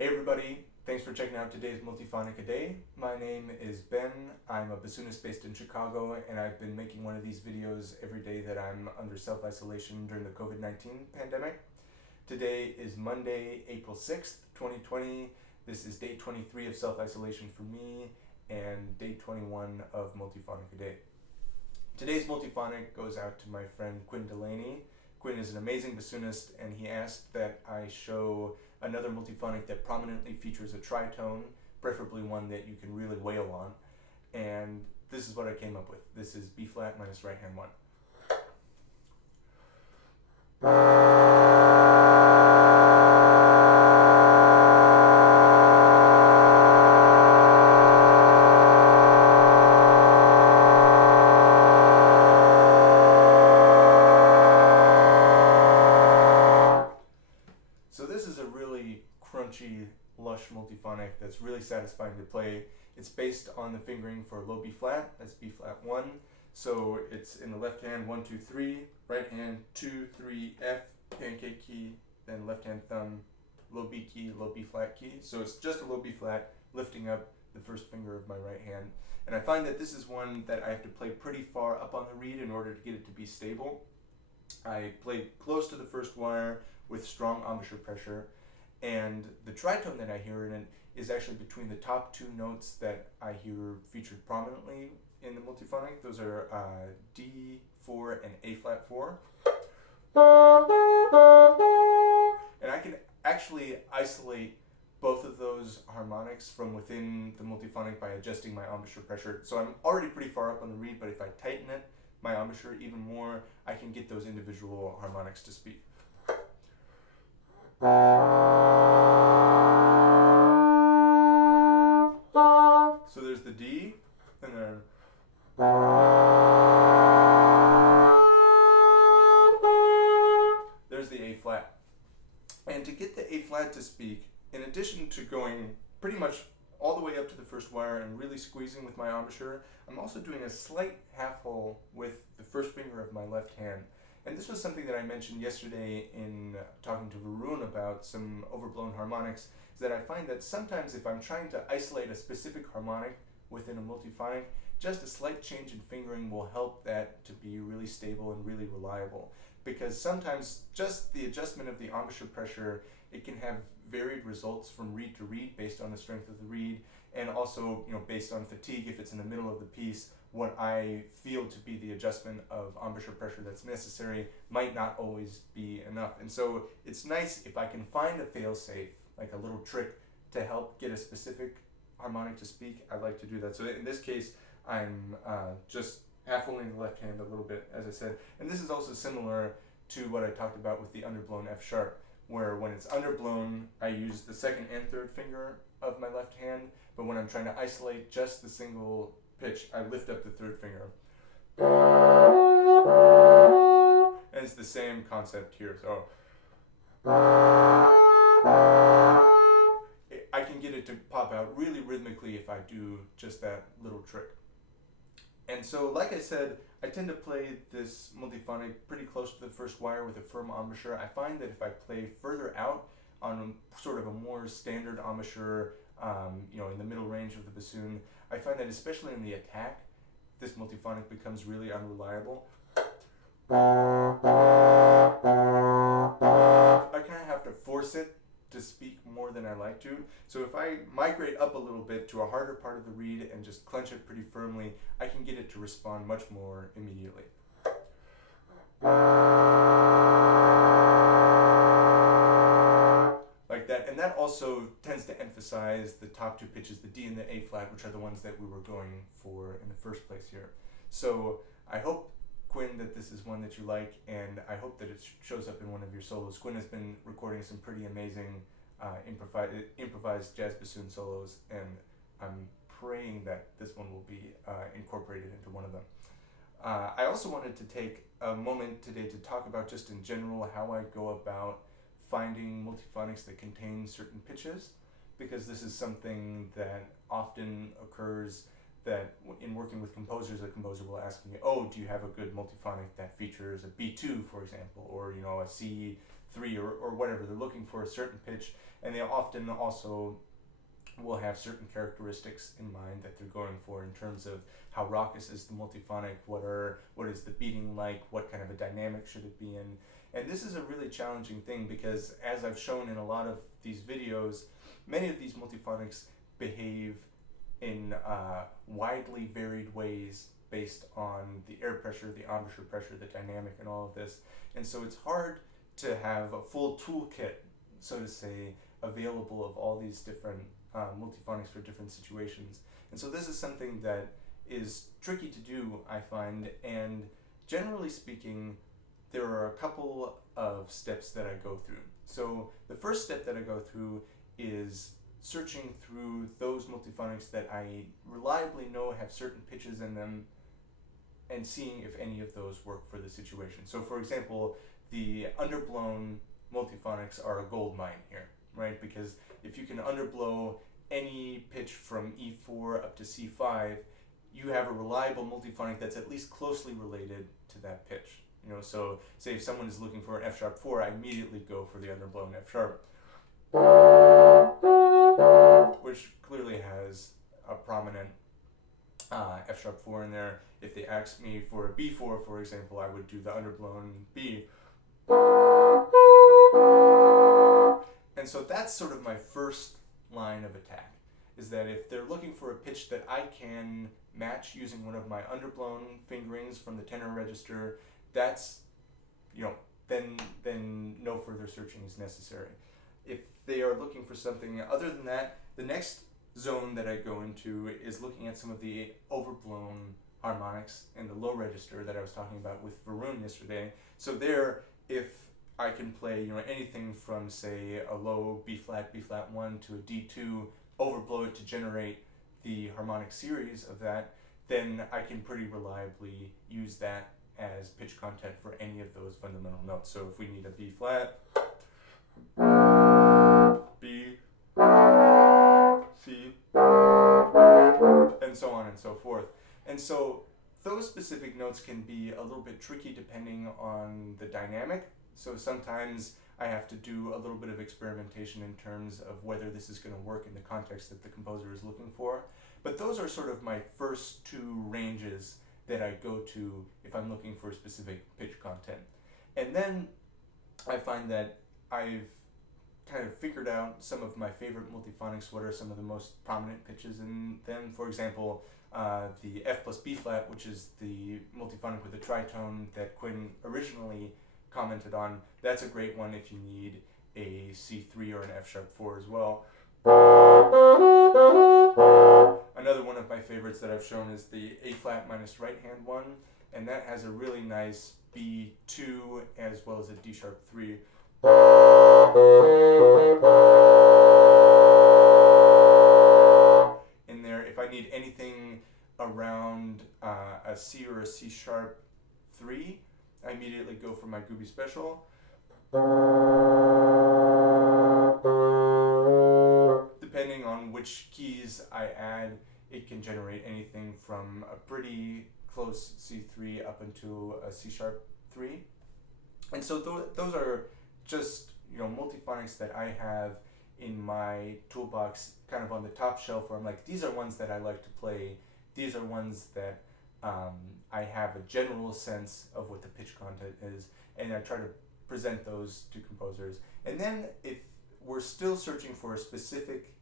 Hey everybody, thanks for checking out today's Multiphonic-a-Day. My name is Ben, I'm a bassoonist based in Chicago, and I've been making one of these videos every day that I'm under self-isolation during the COVID-19 pandemic. Today is Monday, April 6th, 2020. This is day 23 of self-isolation for me, and day 21 of Multiphonic-a-Day. Today's multiphonic goes out to my friend Quinn Delaney. Quinn is an amazing bassoonist, and he asked that I show another multiphonic that prominently features a tritone, preferably one that you can really wail on. And this is what I came up with. This is B flat minus right hand 1. So this is a really crunchy, lush multiphonic that's really satisfying to play. It's based on the fingering for low B flat, that's B flat 1. So it's in the left hand 1, 2, 3, right hand 2, 3, F, pancake key, then left hand thumb, low B key, low B flat key. So it's just a low B flat lifting up the first finger of my right hand. And I find that this is one that I have to play pretty far up on the reed in order to get it to be stable. I play close to the first wire with strong embouchure pressure, and the tritone that I hear in it is actually between the top two notes that I hear featured prominently in the multiphonic. Those are D4 and A flat 4. And I can actually isolate both of those harmonics from within the multiphonic by adjusting my embouchure pressure. So I'm already pretty far up on the reed, but if I tighten it, my embouchure even more, I can get those individual harmonics to speak. So there's the D, and then there's the A flat. And to get the A flat to speak, in addition to going pretty much all the way up to the first wire and really squeezing with my embouchure, I'm also doing a slight half hole with the first finger of my left hand. And this was something that I mentioned yesterday in talking to Varun about some overblown harmonics, is that I find that sometimes if I'm trying to isolate a specific harmonic within a multiphonic, just a slight change in fingering will help that to be really stable and really reliable. Because sometimes just the adjustment of the embouchure pressure, it can have varied results from reed to reed based on the strength of the reed, and also based on fatigue if it's in the middle of the piece. What I feel to be the adjustment of embouchure pressure that's necessary might not always be enough. And so it's nice if I can find a fail-safe, like a little trick to help get a specific harmonic to speak. I like to do that. So in this case, I'm just half holding the left hand a little bit, as I said. And this is also similar to what I talked about with the underblown F sharp, where when it's underblown, I use the second and third finger of my left hand, but when I'm trying to isolate just the single pitch, I lift up the third finger. And it's the same concept here. So I can get it to pop out really rhythmically if I do just that little trick. And so, like I said, I tend to play this multiphonic pretty close to the first wire with a firm embouchure. I find that if I play further out on sort of a more standard embouchure, in the middle range of the bassoon, I find that especially in the attack, this multiphonic becomes really unreliable. I kind of have to force it to speak more than I like to. So if I migrate up a little bit to a harder part of the reed and just clench it pretty firmly, I can get it to respond much more immediately. Like that, and that also tends to emphasize the top two pitches, the D and the A flat, which are the ones that we were going for in the first place here. So I hope, Quinn, that this is one that you like, and I hope that it shows up in one of your solos. Quinn has been recording some pretty amazing improvised jazz bassoon solos, and I'm praying that this one will be incorporated into one of them. I also wanted to take a moment today to talk about just in general how I go about finding multiphonics that contain certain pitches, because this is something that often occurs that in working with composers, a composer will ask me, oh, do you have a good multiphonic that features a B2, for example, or a C 3 or whatever. They're looking for a certain pitch, and they often also will have certain characteristics in mind that they're going for in terms of how raucous is the multiphonic, what is the beating like, what kind of a dynamic should it be in. And this is a really challenging thing because, as I've shown in a lot of these videos, many of these multiphonics behave in widely varied ways based on the air pressure, the embouchure pressure, the dynamic, and all of this. And so it's hard to have a full toolkit, so to say, available of all these different multiphonics for different situations. And so this is something that is tricky to do, I find, and generally speaking, there are a couple of steps that I go through. So the first step that I go through is searching through those multiphonics that I reliably know have certain pitches in them and seeing if any of those work for the situation. So for example, the underblown multiphonics are a gold mine here, right? Because if you can underblow any pitch from E4 up to C5, you have a reliable multiphonic that's at least closely related to that pitch. You know, so say if someone is looking for an F sharp 4, I immediately go for the underblown F sharp, which clearly has a prominent F sharp 4 in there. If they ask me for a B4, for example, I would do the underblown B. And so that's sort of my first line of attack, is that if they're looking for a pitch that I can match using one of my underblown fingerings from the tenor register, that's, you know, then no further searching is necessary. If they are looking for something other than that, the next zone that I go into is looking at some of the overblown harmonics in the low register that I was talking about with Varun yesterday. So there, if I can play, you know, anything from, say, a low B flat 1 to a D2, overblow it to generate the harmonic series of that, then I can pretty reliably use that as pitch content for any of those fundamental notes. So if we need a B flat, B, C, and so on and so forth. And so those specific notes can be a little bit tricky depending on the dynamic. So sometimes I have to do a little bit of experimentation in terms of whether this is going to work in the context that the composer is looking for. But those are sort of my first two ranges that I go to if I'm looking for specific pitch content. And then I find that I've kind of figured out some of my favorite multiphonics, what are some of the most prominent pitches in them. For example, the F plus B flat, which is the multiphonic with the tritone that Quinn originally commented on. That's a great one if you need a C3 or an F sharp 4 as well. Another one of my favorites that I've shown is the A flat minus right hand one, and that has a really nice B2 as well as a D sharp 3. In there, if I need anything around a C or a C sharp 3, I immediately go for my Gooby special. Depending on which keys I add, it can generate anything from a pretty close C3 up into a C sharp 3. And so those are just, you know, multiphonics that I have in my toolbox kind of on the top shelf where I'm like, these are ones that I like to play. These are ones that I have a general sense of what the pitch content is, and I try to present those to composers. And then if we're still searching for a specific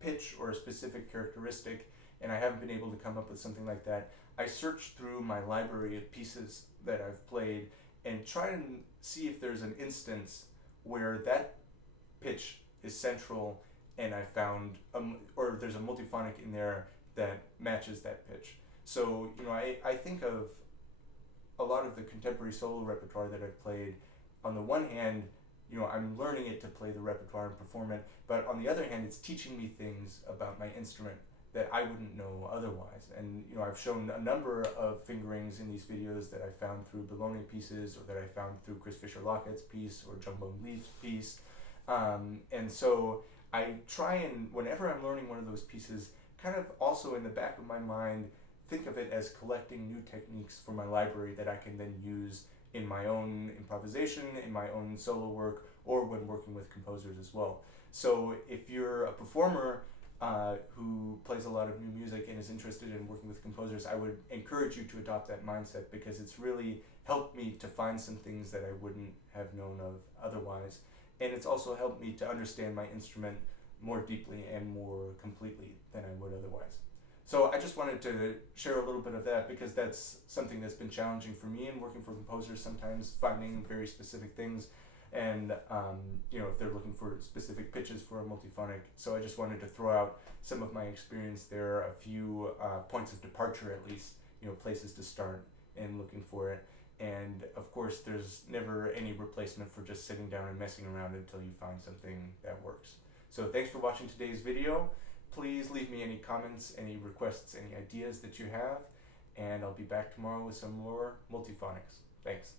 pitch or a specific characteristic, and I haven't been able to come up with something like that, I search through my library of pieces that I've played and try and see if there's an instance where that pitch is central and I found, or there's a multiphonic in there that matches that pitch. So, you know, I think of a lot of the contemporary solo repertoire that I've played. On the one hand, you know, I'm learning it to play the repertoire and perform it, but on the other hand, it's teaching me things about my instrument that I wouldn't know otherwise. And, you know, I've shown a number of fingerings in these videos that I found through Delaney pieces, or that I found through Chris Fisher-Lockett's piece, or Jumbo Leaf's piece. And so I try and, whenever I'm learning one of those pieces, kind of also in the back of my mind, think of it as collecting new techniques for my library that I can then use in my own improvisation, in my own solo work, or when working with composers as well. So if you're a performer who plays a lot of new music and is interested in working with composers, I would encourage you to adopt that mindset, because it's really helped me to find some things that I wouldn't have known of otherwise. And it's also helped me to understand my instrument more deeply and more completely than I would otherwise. So I just wanted to share a little bit of that, because that's something that's been challenging for me in working for composers, sometimes finding very specific things, and if they're looking for specific pitches for a multiphonic. So I just wanted to throw out some of my experience there, a few points of departure at least, places to start in looking for it. And of course, there's never any replacement for just sitting down and messing around until you find something that works. So thanks for watching today's video. Please leave me any comments, any requests, any ideas that you have, and I'll be back tomorrow with some more multiphonics. Thanks.